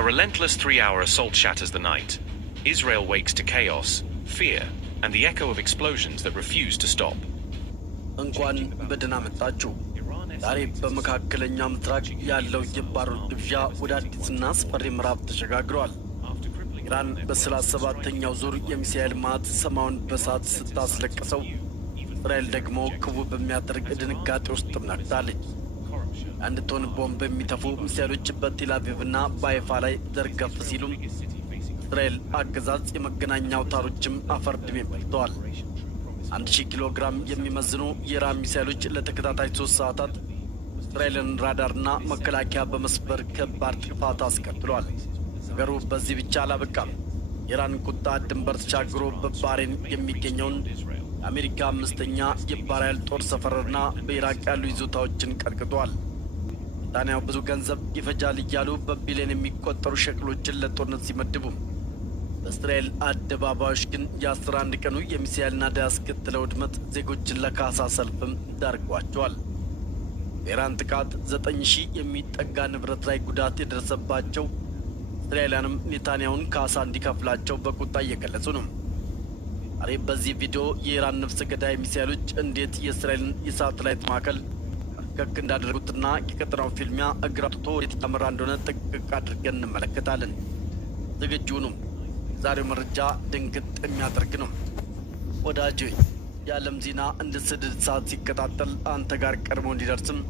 A relentless 3-hour assault shatters the night. Israel wakes to chaos, fear, and the echo of explosions that refuse to stop. እንኳን በደህና መጣችሁ። ዛሬ በመካከለኛው ምስራቅ ያለው የባሩድ ግብዣ ወደ አዲስና አስፈሪ ምዕራፍ ተሸጋግሯል። ኢራን በ37ኛው ዙር የሚሳኤል ማት ሰማዩን በእሳት ስታስለቅሰው፣ እስራኤል ደግሞ ክቡ በሚያደርግ ድንጋጤ ውስጥ ነቅታለች። አንድ ቶን ቦምብ የሚተፉ ሚሳኤሎች በቴል አቪቭና በሃይፋ ላይ ዘርገፍ ሲሉም እስራኤል አገዛዝ የመገናኛ አውታሮችም አፈር ድሜ በልተዋል። 1000 ኪሎ ግራም የሚመዝኑ የኢራን ሚሳኤሎች ለተከታታይ 3 ሰዓታት እስራኤልን ራዳርና መከላከያ በመስበር ከባድ ጥፋት አስከትሏል። ነገሩ በዚህ ብቻ አላበቃም። የኢራን ቁጣ ድንበር ተሻግሮ በባህሬን የሚገኘውን የአሜሪካ 5ኛ የባህር ኃይል ጦር ሰፈርና በኢራቅ ያሉ ይዞታዎችን ቀጥቅጧል። ኔታንያሁ ብዙ ገንዘብ ይፈጃል እያሉ በቢሊዮን የሚቆጠሩ ሸክሎችን ለጦርነት ሲመድቡ፣ በእስራኤል አደባባዮች ግን የ11 ቀኑ የሚሳኤል ናዳ ያስከተለው ውድመት ዜጎችን ለካሳ ሰልፍም ዳርጓቸዋል። በኢራን ጥቃት 9000 የሚጠጋ ንብረት ላይ ጉዳት የደረሰባቸው እስራኤላውያንም ኔታንያሁን ካሳ እንዲከፍላቸው በቁጣ እየገለጹ ነው። ዛሬ በዚህ ቪዲዮ የኢራን ነፍሰ ገዳይ ሚሳኤሎች እንዴት የእስራኤልን የሳተላይት ማዕከል ከክ እንዳደረጉትና የቀጠናው ፊልሚያ እግር አውጥቶ ወዴት እያመራ እንደሆነ ጥንቅቅ አድርገን እንመለከታለን። ዝግጁ ነው። ዛሬው መረጃ ድንግጥ የሚያደርግ ነው። ወዳጅ የዓለም ዜና እንደ ስድድ ሰዓት ሲከታተል አንተ ጋር ቀድሞ እንዲደርስም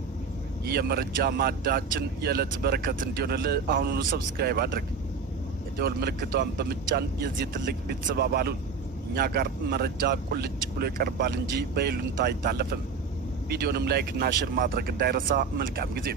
ይህ የመረጃ ማዕዳችን የዕለት በረከት እንዲሆንልህ አሁኑኑ ሰብስክራይብ አድርግ። የደወል ምልክቷን በምጫን የዚህ ትልቅ ቤተሰብ አባሉን። እኛ ጋር መረጃ ቁልጭ ብሎ ይቀርባል እንጂ በይሉኝታ አይታለፍም። ቪዲዮንም ላይክ እና ሼር ማድረግ እንዳይረሳ። መልካም ጊዜ።